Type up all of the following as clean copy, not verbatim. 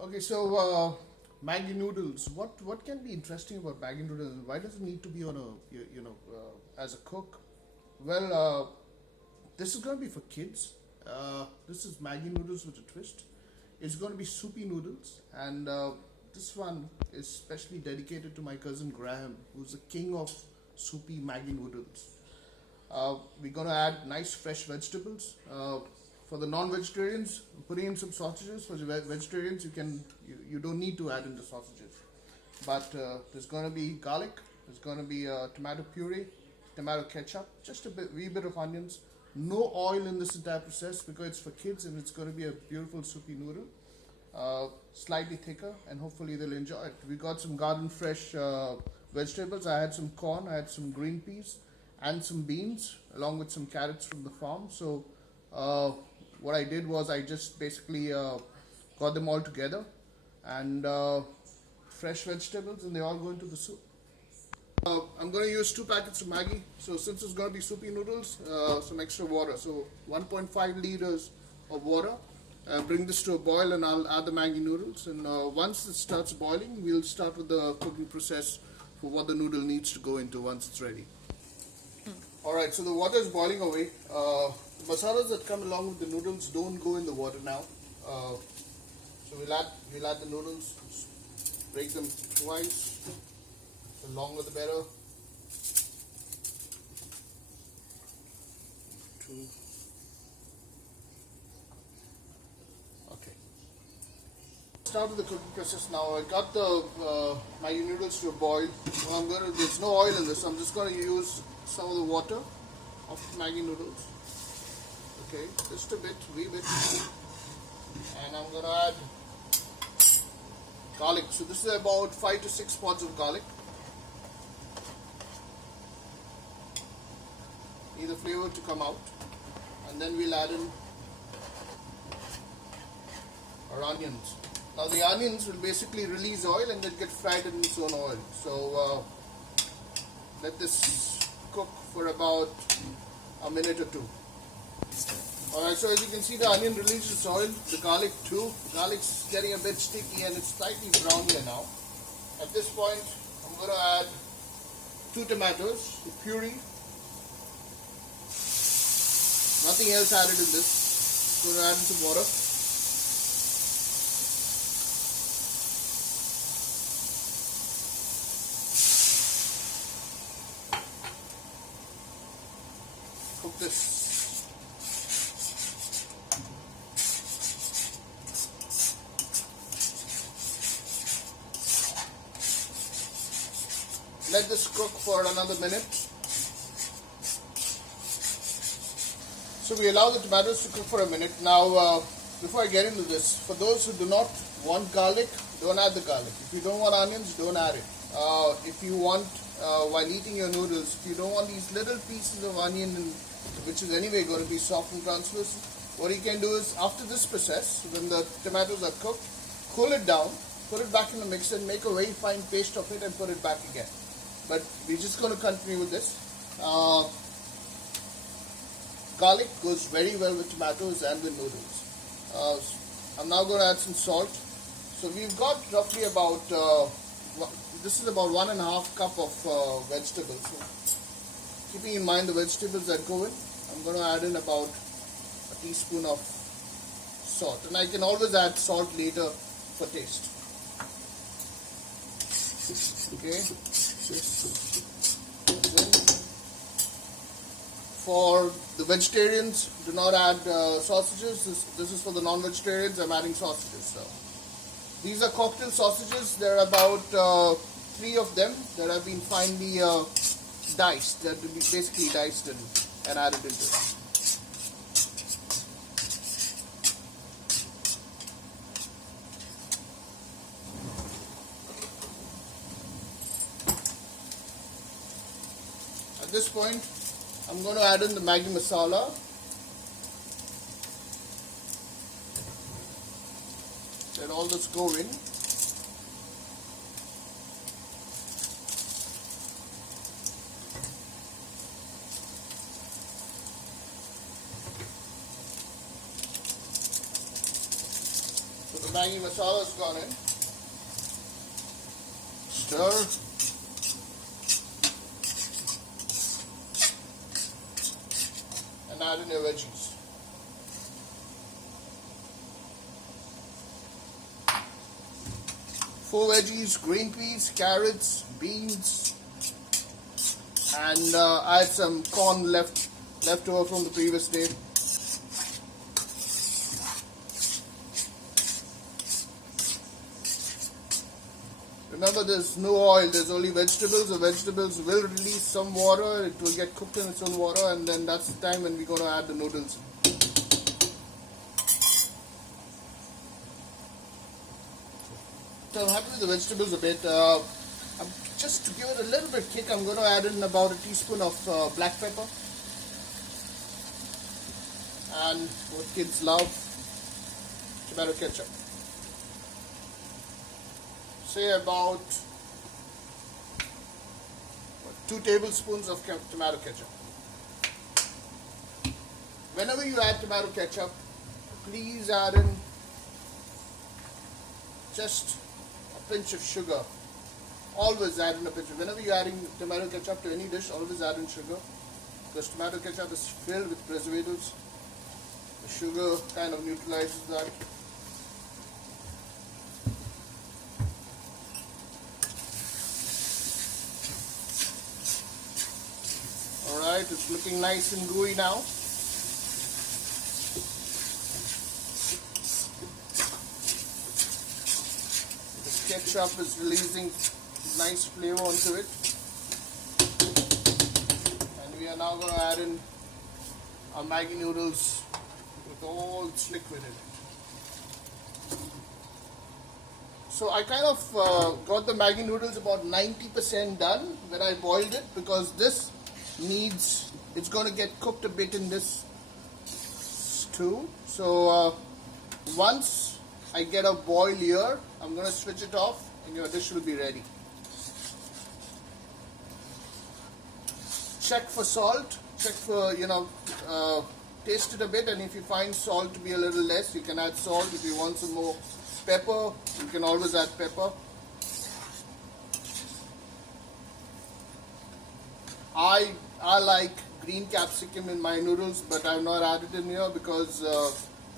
Okay, so Maggi noodles. What can be interesting about Maggi noodles? Why does it need to be on a as a cook? Well, this is going to be for kids. This is Maggi noodles with a twist. It's going to be soupy noodles, and this one is specially dedicated to my cousin Graham, who's the king of soupy Maggi noodles. We're gonna add nice fresh vegetables. For the non-vegetarians, I'm putting in some sausages. For the vegetarians, you don't need to add in the sausages. But there's gonna be garlic. There's gonna be tomato puree, tomato ketchup, just a wee bit of onions. No oil in this entire process because it's for kids and it's gonna be a beautiful soupy noodle. Slightly thicker, and hopefully they'll enjoy it. We got some garden fresh vegetables. I had some corn, I had some green peas, and some beans, along with some carrots from the farm. So, what I did was I just basically got them all together, and fresh vegetables, and they all go into the soup. I'm going to use 2 packets of Maggi. So since it's going to be soupy noodles, some extra water. So 1.5 liters of water. Bring this to a boil, and I'll add the Maggi noodles. And once it starts boiling, we'll start with the cooking process for what the noodle needs to go into once it's ready. Alright, so the water is boiling away. The masalas that come along with the noodles don't go in the water now. So we'll add the noodles, break them twice. The longer the better. 2. Okay. Start with the cooking process now. I got the Maggi noodles to a boil. Well, there's no oil in this. I'm just going to use some of the water of Maggi noodles. Okay, just a bit, wee bit. And I'm going to add garlic. So this is about 5 to 6 pods of garlic. Need the flavor to come out. And then we'll add in our onions. Now the onions will basically release oil and then get fried in its own oil. So let this cook for about a minute or 2. Alright, so as you can see, the onion releases oil, the garlic too. The garlic's getting a bit sticky and it's slightly brown here now. At this point, I'm going to add 2 tomatoes, the puree. Nothing else added in this. I'm going to add some water. Cook this. Let this cook for another minute. So we allow the tomatoes to cook for a minute. Now, before I get into this, for those who do not want garlic, don't add the garlic. If you don't want onions, don't add it. If you want, while eating your noodles, if you don't want these little pieces of onion, which is anyway going to be soft and translucent, what you can do is, after this process, when the tomatoes are cooked, cool it down, put it back in the mixer, and make a very fine paste of it and put it back again. But we're just going to continue with this. Garlic goes very well with tomatoes and with noodles. I'm now going to add some salt. So we've got roughly about, this is about 1.5 cup of vegetables. So keeping in mind the vegetables that go in, I'm going to add in about a teaspoon of salt. And I can always add salt later for taste. Okay. For the vegetarians, do not add sausages. This is for the non-vegetarians. I'm adding sausages. So these are cocktail sausages. There are about 3 of them that have been finely diced. That will be basically diced and added into it. At this point, I'm going to add in the Maggi masala. Let all this go in. So The Maggi masala has gone in. Stir. And add in your veggies. Four veggies: green peas, carrots, beans, and add some corn left over from the previous day. Remember, there's no oil, there's only vegetables. The vegetables will release some water, it will get cooked in its own water, and then that's the time when we're going to add the noodles. So I'm happy with the vegetables a bit. Just to give it a little bit kick, I'm going to add in about a teaspoon of black pepper. And what kids love, tomato ketchup. Say about 2 tablespoons of tomato ketchup. Whenever you add tomato ketchup, please add in just a pinch of sugar. Always add in a pinch. Whenever you're adding tomato ketchup to any dish, always add in sugar, because tomato ketchup is filled with preservatives. The sugar kind of neutralizes that. Alright, it's looking nice and gooey now. The ketchup is releasing nice flavor onto it. And we are now going to add in our Maggi noodles with all its liquid in it. So I kind of got the Maggi noodles about 90% done when I boiled it, because this needs, it's going to get cooked a bit in this stew. So once I get a boil here, I'm going to switch it off and your dish will be ready. Check for salt, check for, taste it a bit, and if you find salt to be a little less, you can add salt. If you want some more pepper, you can always add pepper. I like green capsicum in my noodles, but I've not added in here because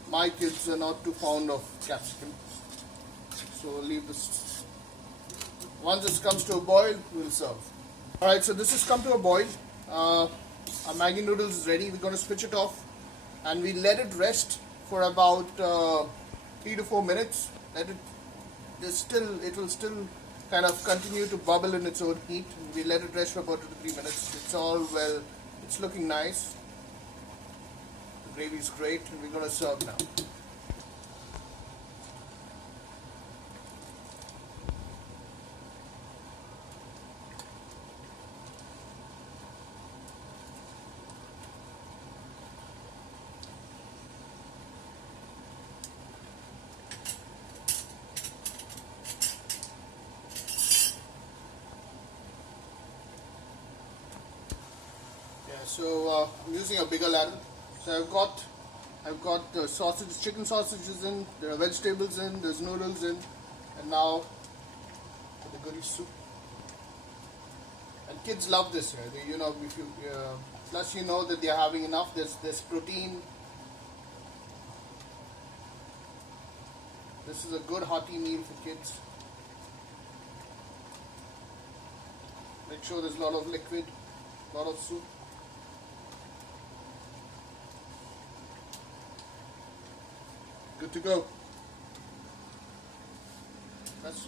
my kids are not too fond of capsicum. So we'll leave this. Once this comes to a boil, we'll serve. Alright, so this has come to a boil. Our Maggi noodles is ready. We're going to switch it off and we let it rest for about 3 to 4 minutes. It will still kind of continue to bubble in its own heat. We let it rest for about 2 to 3 minutes. It's all well, it's looking nice. The gravy is great, and we're going to serve now. So I'm using a bigger ladle. So I've got the sausage, chicken sausages in. There are vegetables in. There's noodles in, and now the goody soup. And kids love this. They, if you plus that they're having enough. There's protein. This is a good hearty meal for kids. Make sure there's a lot of liquid, a lot of soup. Good to go. That's